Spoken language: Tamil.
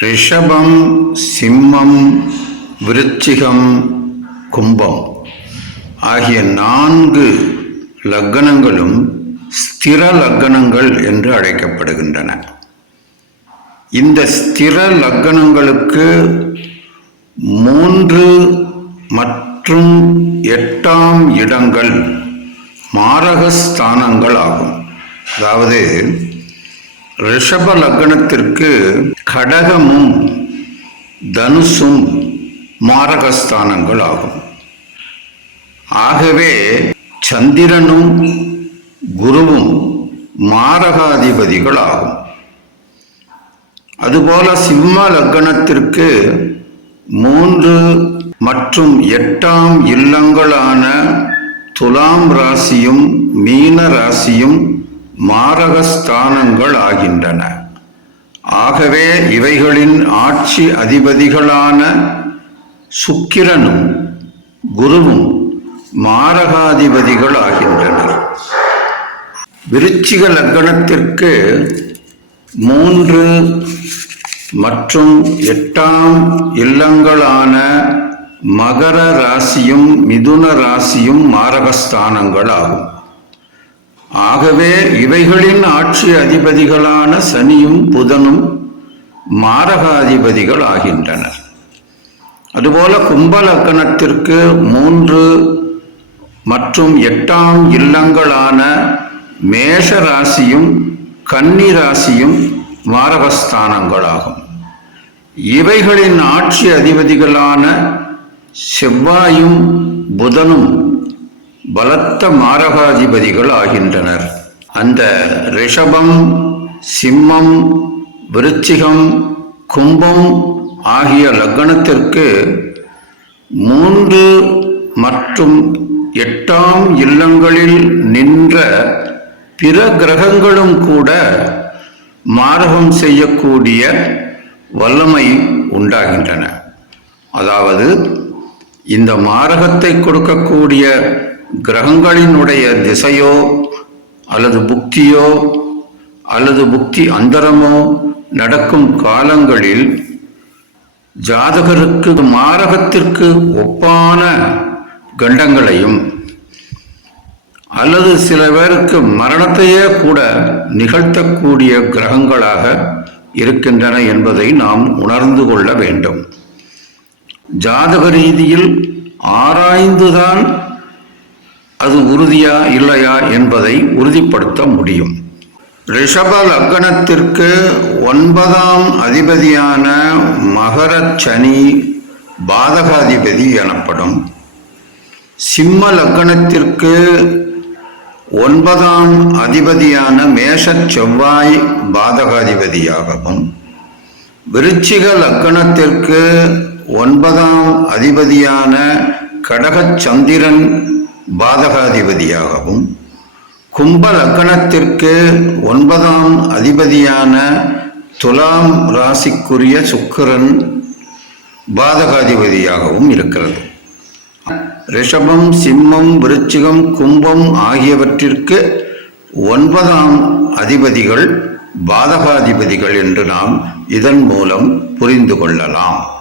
ரிஷபம் சிம்மம் விருச்சிகம் கும்பம் ஆகிய நான்கு லக்கணங்களும் ஸ்திர லக்கணங்கள் என்று அழைக்கப்படுகின்றன. இந்த ஸ்திர லக்கணங்களுக்கு மூன்று மற்றும் எட்டாம் இடங்கள் மாரகஸ்தானங்கள் ஆகும். அதாவது ரிஷப லக்னத்திற்கு கடகமும் தனுசும் மாரகஸ்தானங்கள் ஆகும் ஆகவே சந்திரனும் குருவும் மாரகாதிபதிகள் ஆகும் அதுபோல சிம்ம லக்னத்திற்கு மூன்று மற்றும் எட்டாம் இல்லங்களான துலாம் ராசியும் மீன ராசியும் மாரகஸ்தானங்கள் ஆகின்றன ஆகவே இவைகளின் ஆட்சி அதிபதிகளான சுக்கிரனும் குருவும் மாரகாதிபதிகள் ஆகின்றனர் விருச்சிக லக்னத்திற்கு மூன்று மற்றும் எட்டாம் இல்லங்களான மகர ராசியும் மிதுன ராசியும் மாரகஸ்தானங்கள் ஆகும் ஆகவே இவைகளின் ஆட்சி அதிபதிகளான சனியும் புதனும் மாரகாதிபதிகள் ஆகின்றனர். அதுபோல கும்பலக்கணத்திற்கு மூன்று மற்றும் எட்டாம் இல்லங்களான மேஷ ராசியும் கன்னி ராசியும் மாரகஸ்தானங்களாகும். இவைகளின் ஆட்சி அதிபதிகளான செவ்வாயும் புதனும் பலத்த மாரகாதிபதிகள் ஆகின்றனர். அந்த ரிஷபம் சிம்மம் விருச்சிகம் கும்பம் ஆகிய லக்னத்திற்கு மூன்று மற்றும் எட்டாம் இல்லங்களில் நின்ற பிற கிரகங்களும் கூட மாரகம் செய்யக்கூடிய வல்லமை உண்டாகின்றன. அதாவது இந்த மாரகத்தை கொடுக்கக்கூடிய கிரகங்களினுடைய திசையோ அல்லது புக்தியோ அல்லது புக்தி அந்தரமோ நடக்கும் காலங்களில் ஜாதகருக்கு மாரகத்திற்கு ஒப்பான கண்டங்களையும் அல்லது சில பேருக்கு மரணத்தையே கூட நிகழ்த்தக்கூடிய கிரகங்களாக இருக்கின்றன என்பதை நாம் உணர்ந்து கொள்ள வேண்டும். ஜாதக ரீதியில் ஆராய்ந்துதான் அது உறுதியா இல்லையா என்பதை உறுதிப்படுத்த முடியும். ரிஷப லக்னத்திற்கு ஒன்பதாம் அதிபதியான மகர சனி பாதகாதிபதி எனப்படும். சிம்ம லக்னத்திற்கு ஒன்பதாம் அதிபதியான மேஷ செவ்வாய் பாதகாதிபதியாகவும் விருச்சிக லக்கணத்திற்கு ஒன்பதாம் அதிபதியான கடகச் சந்திரன் பாதகாதிபதியாகவும் கும்ப லக்கணத்திற்கு ஒன்பதாம் அதிபதியான துலாம் ராசிக்குரிய சுக்கிரன் பாதகாதிபதியாகவும் இருக்கிறது. ரிஷபம் சிம்மம் விருச்சிகம் கும்பம் ஆகியவற்றிற்கு ஒன்பதாம் அதிபதிகள் பாதகாதிபதிகள் என்று நாம் இதன் மூலம் புரிந்து கொள்ளலாம்.